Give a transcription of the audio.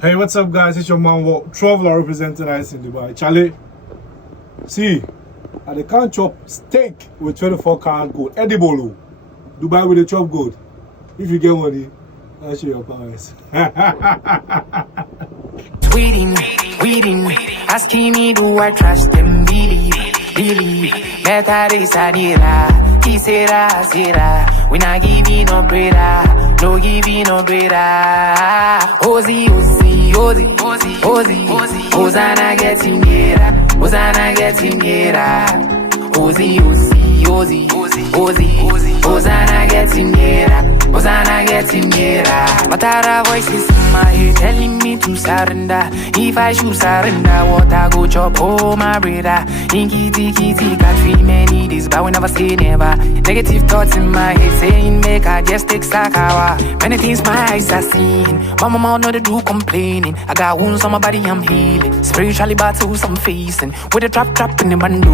Hey, what's up, guys? It's your man, Traveler, representing us in Dubai. Charlie, see, I they can't chop steak with 24-karat gold. Edible, Dubai with the chop gold. If you get money, I'll show your powers. Tweeting, asking me do I trust them, really. Better this adira, he said, we not giving no bread, no giving no bread. Ozzy, Hosanna getting here, Hosanna getting here. Ozzy, Hosanna getting here, Hosanna getting here. But other voices in my head telling me to surrender. If I should surrender, what I go chop, oh my brother. In kitty, got 3 many days, but we never say never. Negative thoughts in my head saying make I just take Sakawa. Many things my eyes are seeing, but my mouth know they do complaining. I got wounds on my body, I'm healing. Spiritually battles I'm facing, with a trap in the bando.